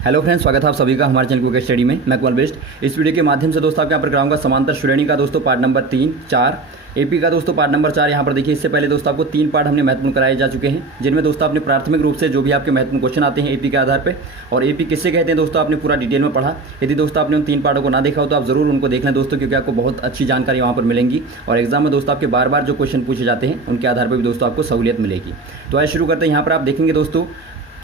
Hello friends, स्वागत है आप सभी का हमारे चैनल क्विक स्टडी में। मैं कुमार बेस्ट। इस वीडियो के माध्यम से दोस्तों आपके यहाँ पर कराऊंगा समांतर श्रेणी का दोस्तों पार्ट नंबर 3, 4, एपी का दोस्तों पार्ट नंबर 4। यहाँ पर देखिए, इससे पहले दोस्तों आपको 3 पार्ट हमने महत्वपूर्ण कराए जा चुके हैं, जिनमें दोस्तों आपने प्राथमिक रूप से जो भी आपके महत्वपूर्ण क्वेश्चन आते हैं एपी के आधार पर, और एपी किससे कहते हैं दोस्तों आपने पूरा डिटेल में पढ़ा। यदि दोस्तों आपने उन 3 पार्टों को ना देखा हो तो आप जरूर उनको देख लें दोस्तों, क्योंकि आपको बहुत अच्छी जानकारी वहाँ पर मिलेंगी और एग्जाम में दोस्तों आपके बार बार जो क्वेश्चन पूछे जाते हैं उनके आधार पर भी दोस्तों आपको सहूलियत मिलेगी। तो आइए शुरू करते हैं। यहाँ पर आप देखेंगे दोस्तों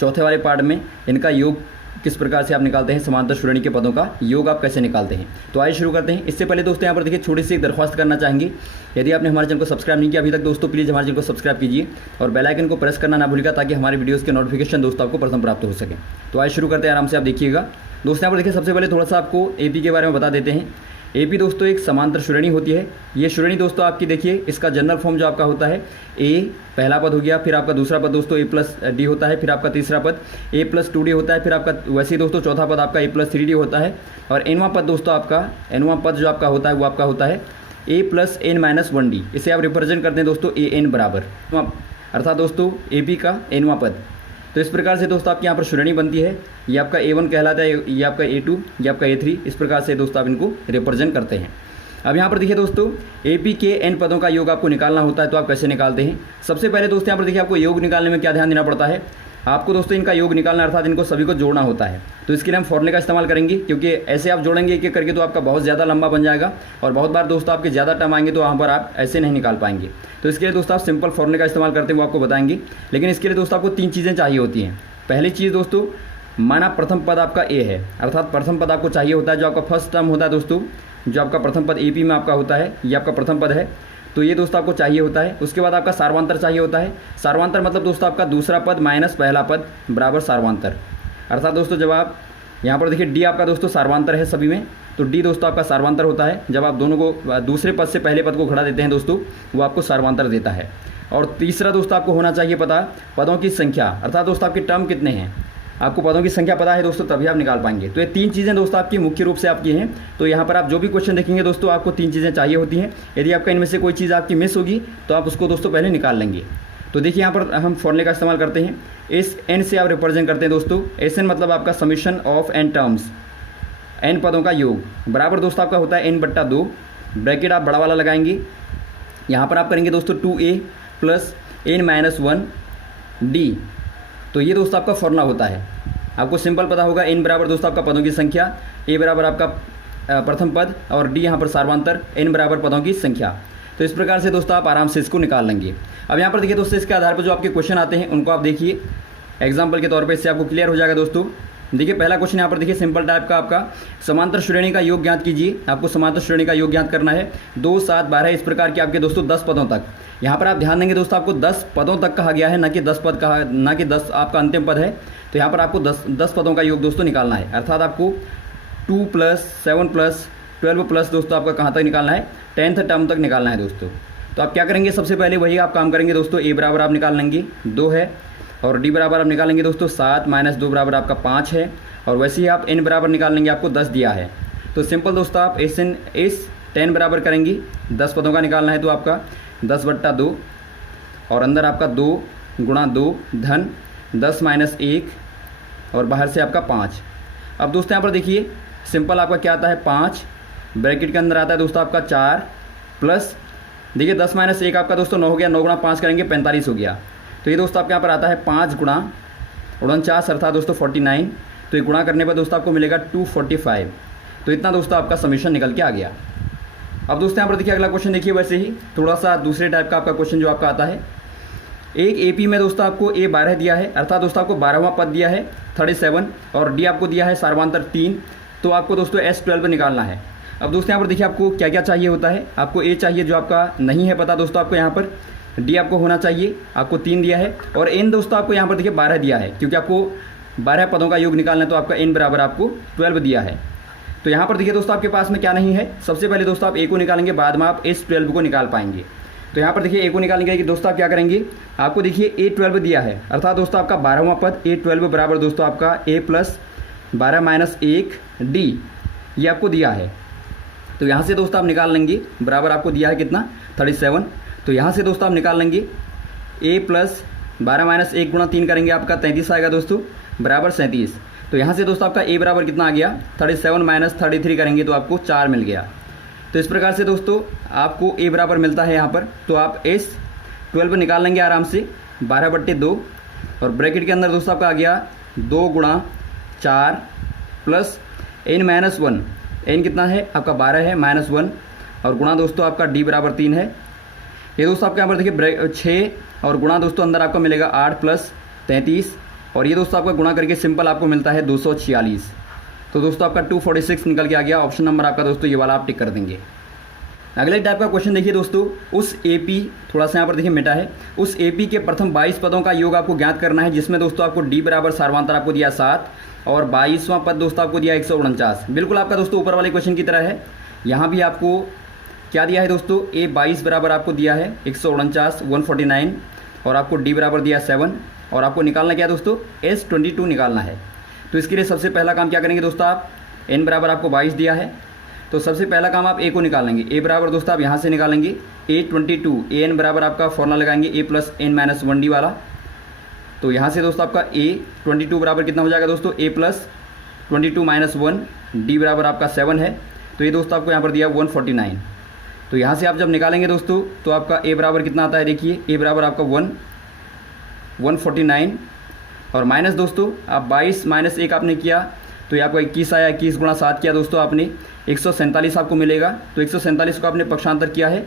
चौथे वाले पार्ट में इनका योग किस प्रकार से आप निकालते हैं, समांतर श्रेणी के पदों का योग आप कैसे निकालते हैं। तो आइए शुरू करते हैं। इससे पहले दोस्तों यहाँ पर देखिए छोटी सी एक दरख्वास्त करना चाहेंगे। यदि आपने हमारे चैनल को सब्सक्राइब नहीं किया अभी तक दोस्तों, प्लीज़ हमारे चैनल को सब्सक्राइब कीजिए और बेल आइकन को प्रेस करना ना भूलिएगा, ताकि हमारे वीडियोज़ के नोटिफिकेशन दोस्तों आपको प्रथम प्राप्त हो सके। तो आइए शुरू करते हैं, आराम से आप देखिएगा। दोस्तों यहाँ पर देखिए सबसे पहले थोड़ा सा आपको एपी के बारे में बता देते हैं। एपी दोस्तों एक समांतर श्रेणी होती है। ये श्रेणी दोस्तों आपकी देखिए, इसका जनरल फॉर्म जो आपका होता है ए पहला पद हो गया, फिर आपका दूसरा पद दोस्तों a+d होता है, फिर आपका तीसरा पद a+2d होता है, फिर आपका वैसे ही दोस्तों चौथा पद आपका a+3d होता है, और nवां पद दोस्तों आपका nवां पद जो आपका होता है वो आपका होता है a+n-1d। इसे आप रिप्रेजेंट करते हैं दोस्तों an बराबर, अर्थात दोस्तों एपी का nवां पद। तो इस प्रकार से दोस्तों आपके यहाँ पर श्रेणी बनती है। ये आपका a1 कहलाता है, ये आपका a2, ये आपका a3। इस प्रकार से दोस्तों आप इनको रिप्रेजेंट करते हैं। अब यहाँ पर देखिए दोस्तों एपी के n पदों का योग आपको निकालना होता है। तो आप कैसे निकालते हैं? सबसे पहले दोस्तों यहाँ पर देखिए आपको योग निकालने में क्या ध्यान देना पड़ता है। आपको दोस्तों इनका योग निकालना अर्थात इनको सभी को जोड़ना होता है। तो इसके लिए हम फॉर्मूले का इस्तेमाल करेंगे, क्योंकि ऐसे आप जोड़ेंगे एक एक करके तो आपका बहुत ज़्यादा लंबा बन जाएगा और बहुत बार दोस्तों आपके ज़्यादा टर्म आएंगे तो वहाँ पर आप ऐसे नहीं निकाल पाएंगे। तो इसके लिए दोस्तों आप सिंपल फॉर्मूले का इस्तेमाल करते हैं, वो आपको बताएंगे। लेकिन इसके लिए दोस्तों आपको 3 चीज़ें चाहिए होती हैं। पहली चीज़ दोस्तों, माना प्रथम पद आपका ए है, अर्थात प्रथम पद आपको चाहिए होता है। जो आपका फर्स्ट टर्म होता है दोस्तों, जो आपका प्रथम पद एपी में आपका होता है, ये आपका प्रथम पद है, तो ये दोस्तों आपको चाहिए होता है। उसके बाद आपका सार्वांतर चाहिए होता है। सार्वांतर मतलब दोस्तों आपका दूसरा पद माइनस पहला पद बराबर सार्वांतर। अर्थात दोस्तों जब आप यहाँ पर देखिए डी आपका दोस्तों सार्वांतर है सभी में, तो डी दोस्तों आपका सार्वांतर होता है। जब आप दोनों को दूसरे पद से पहले पद को घटा देते हैं दोस्तों, वो आपको सार्वांतर देता है। और तीसरा दोस्तों आपको होना चाहिए पता पदों की संख्या, अर्थात दोस्तों आपके टर्म कितने हैं। आपको पदों की संख्या पता है दोस्तों, तभी आप निकाल पाएंगे। तो ये 3 चीज़ें दोस्तों आपकी मुख्य रूप से आपकी हैं। तो यहाँ पर आप जो भी क्वेश्चन देखेंगे दोस्तों, आपको 3 चीज़ें चाहिए होती हैं। यदि आपका इनमें से कोई चीज़ आपकी मिस होगी तो आप उसको दोस्तों पहले निकाल लेंगे। तो देखिए यहाँ पर हम फॉर्मूले का इस्तेमाल करते हैं। इस एन से आप रिप्रेजेंट करते हैं दोस्तों। एस एन मतलब आपका summation of n terms, n पदों का योग बराबर दोस्तों आपका होता है n/2। ब्रैकेट आप बड़ा वाला लगाएंगे। यहाँ पर आप करेंगे दोस्तों 2a + n-1d। तो ये दोस्तों आपका फॉर्मूला होता है। आपको सिंपल पता होगा n बराबर दोस्तों आपका पदों की संख्या, a बराबर आपका प्रथम पद और d यहाँ पर सार्वांतर, n बराबर पदों की संख्या। तो इस प्रकार से दोस्तों आप आराम से इसको निकाल लेंगे। अब यहाँ पर देखिए दोस्तों, इसके आधार पर जो आपके क्वेश्चन आते हैं उनको आप देखिए एग्जाम्पल के तौर पर, इससे आपको क्लियर हो जाएगा दोस्तों। देखिए पहला क्वेश्चन यहाँ पर देखिए सिंपल टाइप का आपका समांतर श्रेणी का योग ज्ञात कीजिए। आपको समांतर श्रेणी का योग ज्ञात करना है 2, 7, 12 इस प्रकार के आपके दोस्तों 10 पदों तक। यहाँ पर आप ध्यान देंगे दोस्तों, आपको 10 पदों तक कहा गया है, ना कि 10 पद कहा, ना कि 10 आपका अंतिम पद है। तो यहाँ पर आपको 10 पदों का योग दोस्तों निकालना है, अर्थात आपको 2 + 7 + 12 + दोस्तों आपका कहाँ तक निकालना है, 10th टर्म तक निकालना है दोस्तों। तो आप क्या करेंगे, सबसे पहले वही आप काम करेंगे दोस्तों। ए बराबर आप निकाल लेंगे 2 है, और डी बराबर आप निकालेंगे दोस्तों 7 - 2 बराबर आपका 5 है, और वैसे ही आप n बराबर निकाल लेंगे, आपको 10 दिया है। तो सिंपल दोस्तों आप इस 10 बराबर करेंगे, 10 पदों का निकालना है, तो आपका 10/2 और अंदर आपका 2 × 2 धन 10 - 1 और बाहर से आपका 5। अब दोस्तों यहाँ पर देखिए सिंपल आपका क्या आता है 5, ब्रैकेट के अंदर आता है दोस्तों आपका 4 प्लस देखिए 10 - 1 आपका दोस्तों 9 हो गया, 9 × 5 करेंगे 45 हो गया। तो ये दोस्तों आपके यहाँ पर आता है 5 × 49 अर्थात दोस्तों 49। तो ये गुणा करने पर दोस्तों आपको मिलेगा 245। तो इतना दोस्तों आपका समीशन निकल के आ गया। अब दोस्तों यहाँ पर देखिए अगला क्वेश्चन देखिए, वैसे ही थोड़ा सा दूसरे टाइप का आपका क्वेश्चन जो आपका आता है। एक एपी में दोस्तों आपको a 12 दिया है, अर्थात दोस्तों आपको 12वां पद दिया है 37, और डी आपको दिया है सार्वांतर 3। तो आपको दोस्तों S12 निकालना है। अब दोस्तों यहाँ पर देखिए आपको क्या क्या चाहिए होता है। आपको a चाहिए जो आपका नहीं है पता दोस्तों आपको यहाँ पर, डी आपको होना चाहिए, आपको 3 दिया है, और n दोस्तों आपको यहाँ पर देखिए 12 दिया है, क्योंकि आपको 12 पदों का योग निकालना है। तो आपका n बराबर आपको 12 दिया है। तो यहाँ पर देखिए दोस्तों आपके पास में क्या नहीं है। सबसे पहले दोस्तों आप a को निकालेंगे, बाद में आप S12 को निकाल पाएंगे। तो यहाँ पर देखिए a को निकालने के लिए दोस्तों आप क्या करेंगे, आपको देखिए a12 दिया है, अर्थात दोस्तों आपका 12वां पद a12 बराबर दोस्तों आपका a + 12 - 1 d, ये आपको दिया है। तो यहाँ से दोस्तों आप निकाल लेंगे, बराबर आपको दिया है कितना 37। तो यहाँ से दोस्तों आप निकाल लेंगे a + 12 - 1 × 3 करेंगे, आपका 33 आएगा दोस्तों, बराबर 37। तो यहाँ से दोस्तों आपका ए बराबर कितना आ गया 37 माइनस 33 करेंगे तो आपको 4 मिल गया। तो इस प्रकार से दोस्तों आपको ए बराबर मिलता है यहाँ पर। तो आप एस 12 निकाल लेंगे आराम से 12/2 और ब्रैकेट के अंदर दोस्तों आपका आ गया 2 गुणा 4 प्लस n-1। n कितना है आपका 12 है -1 और गुणा दोस्तों आपका d बराबर 3 है। ये दोस्तों आपके यहाँ पर देखिए 6 और गुणा दोस्तों अंदर आपको मिलेगा 8 प्लस 33 और ये दोस्तों आपका गुणा करके सिंपल आपको मिलता है 246। तो दोस्तों आपका 246 निकल के आ गया। ऑप्शन नंबर आपका दोस्तों ये वाला आप टिक कर देंगे। अगले टाइप का क्वेश्चन देखिए दोस्तों, उस एपी थोड़ा 49 यहाँ पर देखिए मिटा है। उस एपी के प्रथम 22 पदों का योग आपको ज्ञात करना है, जिसमें दोस्तों आपको डी बराबर सार्वधातुक आपको दिया 7 और 22वां पद दोस्तों आपको दिया 149। बिल्कुल आपका दोस्तों ऊपर वाले क्वेश्चन की तरह है। यहाँ भी आपको क्या दिया है दोस्तों, ए 22 बराबर आपको दिया है 149 149 और आपको डी बराबर दिया 7 और आपको निकालना क्या है दोस्तों, एस 22 निकालना है। तो इसके लिए सबसे पहला काम क्या करेंगे दोस्तों, आप एन बराबर आपको 22 दिया है तो सबसे पहला काम आप ए को निकालेंगे। ए बराबर दोस्तों आप यहाँ से निकालेंगे ए 22, ए एन बराबर आपका फॉर्मूला लगाएंगे ए प्लस n-1d वाला। तो यहाँ से दोस्तों आपका ए 22 बराबर कितना हो जाएगा दोस्तों, ए प्लस 22 - 1 डी बराबर आपका 7 है। तो ये दोस्तों आपको यहाँ पर दिया 149। तो यहाँ से आप जब निकालेंगे दोस्तों तो आपका ए बराबर कितना आता है, देखिए ए बराबर आपका 149 और माइनस दोस्तों आप 22 - 1 आपने किया तो ये आपका 21 आया। 21 × 7 किया दोस्तों आपने 147 आपको मिलेगा। तो 147 को आपने पक्षांतर किया है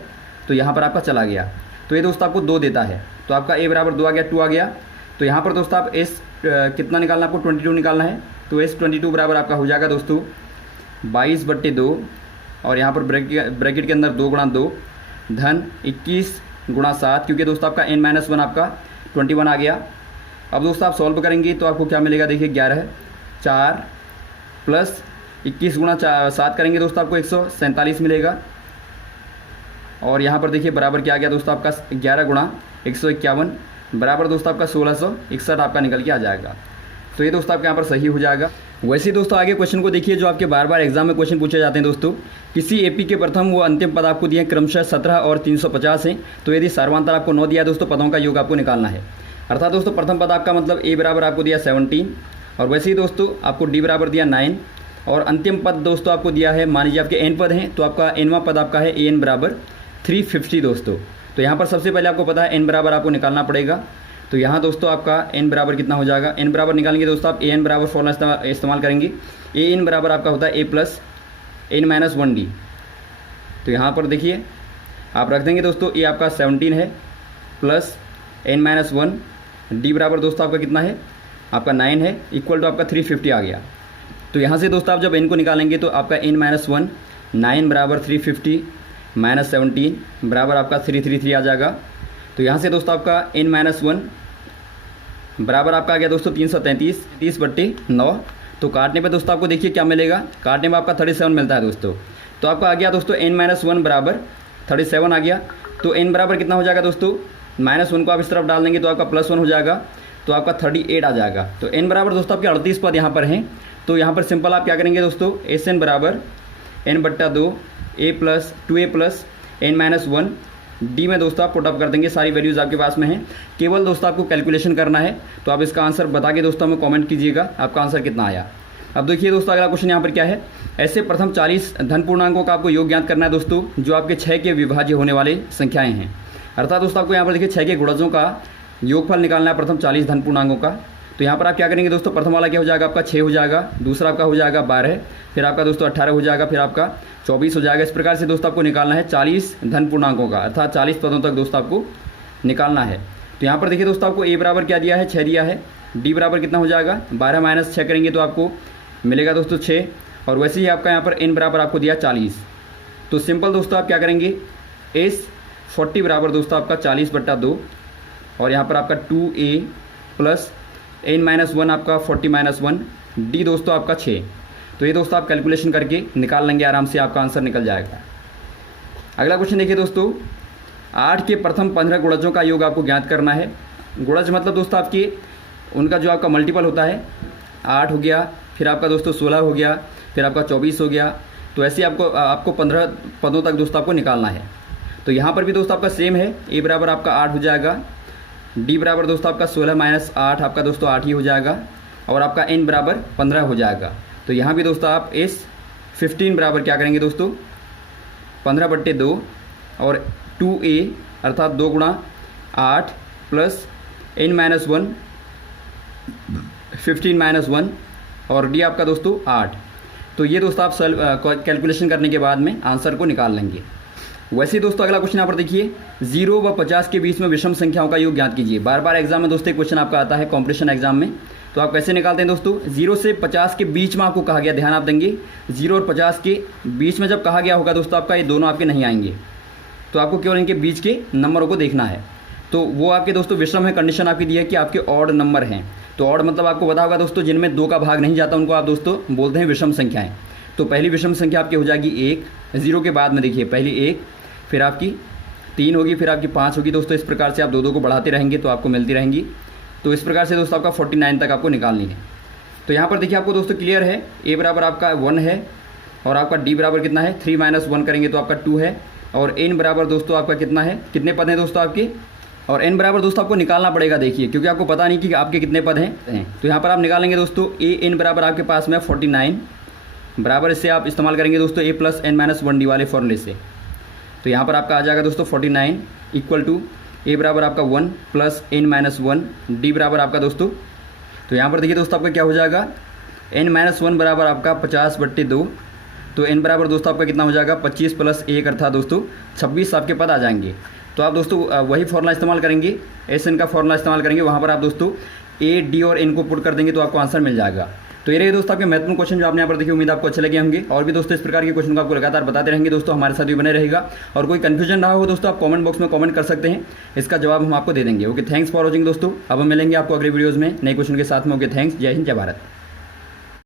तो यहाँ पर आपका चला गया। तो ये दोस्तों आपको 2 देता है। तो आपका ए बराबर 2 आ गया, 2 आ गया। तो यहाँ पर दोस्तों आप एस कितना निकालना है, आपको 22 निकालना है। तो एस 22 बराबर आपका हो जाएगा दोस्तों 22/2 और यहाँ पर ब्रैकेट के अंदर 2 × 2 धन 21 × 7 क्योंकि दोस्तों आपका n-1 आपका 21 आ गया। अब दोस्तों आप सॉल्व करेंगे तो आपको क्या मिलेगा, देखिए 11 4 प्लस 21 × 7 करेंगे दोस्तों आपको 147 मिलेगा और यहाँ पर देखिए बराबर क्या आ गया दोस्तों आपका 11 × 151 बराबर दोस्तों आपका 1661 आपका निकल के आ जाएगा। तो ये दोस्तों आपके यहाँ पर सही हो जाएगा। वैसे दोस्तों आगे क्वेश्चन को देखिए जो आपके बार बार एग्जाम में क्वेश्चन पूछे जाते हैं दोस्तों। किसी एपी के प्रथम व अंतिम पद आपको दिए क्रमशः 17 और 350 हैं। तो यदि सार्वधातुक आपको 9 दिया दोस्तों, पदों का योग आपको निकालना है। अर्थात दोस्तों प्रथम पद आपका मतलब ए बराबर आपको दिया 17 और वैसे ही दोस्तों आपको डी बराबर दिया 9 और अंतिम पद दोस्तों आपको दिया है, मान लीजिए आपके एन पद हैं तो आपका एनवां पद आपका है ए एन बराबर 350 दोस्तों। तो यहाँ पर सबसे पहले आपको पता है एन बराबर आपको निकालना पड़ेगा। तो यहाँ दोस्तों आपका एन बराबर कितना हो जाएगा, एन बराबर निकालेंगे दोस्तों आप ए एन बराबर फॉर्मूला इस्तेमाल करेंगे। ए एन बराबर आपका होता है ए प्लस n-1d। तो यहाँ पर देखिए आप रख देंगे दोस्तों ए आपका 17 है प्लस n-1 डी बराबर दोस्तों आपका कितना है, आपका 9 है इक्वल टू आपका 350 आ गया। तो यहाँ से दोस्तों आप जब n को निकालेंगे तो आपका n-1 9 बराबर 350 - 17 बराबर आपका 333 आ जाएगा। तो यहाँ से दोस्तों आपका n-1 बराबर आपका आ गया दोस्तों 333 30/9। तो काटने पे दोस्तों आपको देखिए क्या मिलेगा, काटने में आपका 37 मिलता है दोस्तों। तो आपका आ गया दोस्तों n-1 बराबर 37 आ गया। तो n बराबर कितना हो जाएगा दोस्तों, -1 को आप इस तरफ डाल देंगे तो आपका +1 हो जाएगा तो आपका 38 आ जाएगा। तो n बराबर दोस्तों आपके 38 पद यहाँ पर हैं। तो यहाँ पर सिंपल आप क्या करेंगे दोस्तों, SN बराबर n/2 a plus 2a plus n-1 D में दोस्तों आप पुटअप कर देंगे। सारी वैल्यूज़ आपके पास में हैं, केवल दोस्तों आपको कैलकुलेशन करना है। तो आप इसका आंसर बता के दोस्तों हमें कमेंट कीजिएगा आपका आंसर कितना आया। अब देखिए दोस्तों अगला क्वेश्चन यहाँ पर क्या है, ऐसे प्रथम 40 धन पूर्णांकों का आपको योग ज्ञात करना है दोस्तों जो आपके 6 के विभाज्य होने वाले संख्याएँ हैं। अर्थात दोस्तों आपको यहाँ पर देखिए 6 के गुणजों का योगफल निकालना है प्रथम 40 धन पूर्णांकों का। तो यहाँ पर आप क्या करेंगे दोस्तों, प्रथम वाला क्या हो जाएगा आपका 6 हो जाएगा, दूसरा आपका हो जाएगा 12, फिर आपका दोस्तों 18 हो जाएगा, फिर आपका 24 हो जाएगा। इस प्रकार से दोस्तों आपको निकालना है 40 धन पूर्णांकों का, अर्थात 40 पदों तक दोस्तों आपको निकालना है। तो यहाँ पर देखिए दोस्तों आपको ए बराबर क्या दिया है, 6 दिया है। डी बराबर कितना हो जाएगा, 12 - 6 करेंगे तो आपको मिलेगा दोस्तों 6 और वैसे ही आपका यहाँ पर एन बराबर आपको दिया 40। तो सिंपल दोस्तों आप क्या करेंगे, एस 40 बराबर दोस्तों आपका 40/2 और यहाँ पर आपका 2a प्लस n-1 आपका 40 - 1 डी दोस्तों आपका 6। तो ये दोस्तों आप कैलकुलेशन करके निकाल लेंगे, आराम से आपका आंसर निकल जाएगा। अगला क्वेश्चन देखिए दोस्तों, 8 के प्रथम 15 गुणजों का योग आपको ज्ञात करना है। गुणज मतलब दोस्तों आपके उनका जो आपका मल्टीपल होता है, 8 हो गया, फिर आपका दोस्तों 16 हो गया, फिर आपका 24 हो गया। तो ऐसे आपको 15 पदों तक दोस्तों आपको निकालना है। तो यहाँ पर भी दोस्तों आपका सेम है, ए बराबर आपका 8 हो जाएगा, डी बराबर दोस्तों आपका 16 - 8 आपका दोस्तों 8 ही हो जाएगा और आपका n बराबर 15 हो जाएगा। तो यहाँ भी दोस्तों आप इस 15 बराबर क्या करेंगे दोस्तों 15/2 और 2a अर्थात 2 गुणा 8 प्लस n-1 15-1 और d आपका दोस्तों 8। तो ये दोस्तों आप कैलकुलेशन करने के बाद में आंसर को निकाल लेंगे। वैसे ही दोस्तों अगला क्वेश्चन यहाँ पर देखिए 0 व 50 के बीच में विषम संख्याओं का योग ज्ञात कीजिए। बार बार एग्जाम में दोस्तों क्वेश्चन आपका आता है कॉम्पिटिशन एग्जाम में। तो आप कैसे निकालते हैं दोस्तों 0 से 50 के बीच में आपको कहा गया, ध्यान आप देंगे 0 और 50 के बीच में जब कहा गया होगा दोस्तों आपका ये दोनों आपके नहीं आएंगे। तो आपको केवल इनके बीच के नंबरों को देखना है। तो वो आपके दोस्तों विषम है, कंडीशन आपकी दी है कि आपके ऑड नंबर हैं। तो ऑड मतलब आपको पता होगा दोस्तों जिनमें 2 का भाग नहीं जाता उनको आप दोस्तों बोलते हैं विषम संख्याएं। तो पहली विषम संख्या आपकी हो जाएगी 1, 0 के बाद में देखिए पहली 1, फिर आपकी 3 होगी, फिर आपकी 5 होगी दोस्तों। इस प्रकार से आप 2 को बढ़ाते रहेंगे तो आपको मिलती रहेंगी। तो इस प्रकार से दोस्तों आपका 49 तक आपको निकालनी है। तो यहाँ पर देखिए आपको दोस्तों क्लियर है a बराबर आपका 1 है और आपका d बराबर कितना है 3 - 1 करेंगे तो आपका 2 है और n बराबर दोस्तों आपका कितना है, कितने पद हैं दोस्तों आपके, और n बराबर दोस्तों आपको निकालना पड़ेगा देखिए, क्योंकि आपको पता नहीं कि आपके कितने पद हैं। तो यहाँ पर आप निकालेंगे दोस्तों a n बराबर आपके पास में 49 बराबर, इससे आप इस्तेमाल करेंगे दोस्तों a + n-1 d वाले फॉर्मूले से। तो यहाँ पर आपका आ जाएगा दोस्तों 49 इक्वल टू a बराबर आपका 1 + n-1 d बराबर आपका दोस्तों। तो यहाँ पर देखिए दोस्तों आपका क्या हो जाएगा n-1 बराबर आपका 50/2। तो n बराबर दोस्तों आपका कितना हो जाएगा 25 + 1 अर्थात दोस्तों 26 आपके पद आ जाएंगे। तो आप दोस्तों वही फॉर्मूला इस्तेमाल करेंगे, SN का फॉर्मूला इस्तेमाल करेंगे। वहाँ पर आप दोस्तों a, d और n को पुट कर देंगे तो आपको आंसर मिल जाएगा। तो ये रहे दोस्तों आपके महत्वपूर्ण क्वेश्चन जो आपने यहाँ पर देखिए। उम्मीद आपको अच्छे लगे होंगे और भी दोस्तों इस प्रकार के क्वेश्चन को आपको लगातार बताते रहेंगे दोस्तों, हमारे साथ भी बने रहेगा। और कोई कंफ्यूजन रहा हो दोस्तों आप कमेंट बॉक्स में कमेंट कर सकते हैं, इसका जवाब हम आपको दे देंगे। ओके, थैंक्स फॉर वॉचिंग दोस्तों। अब हम मिलेंगे आपको अगले वीडियोज़ में नए क्वेश्चन के साथ में। ओके, थैंक्स, जय हिंद, जय भारत।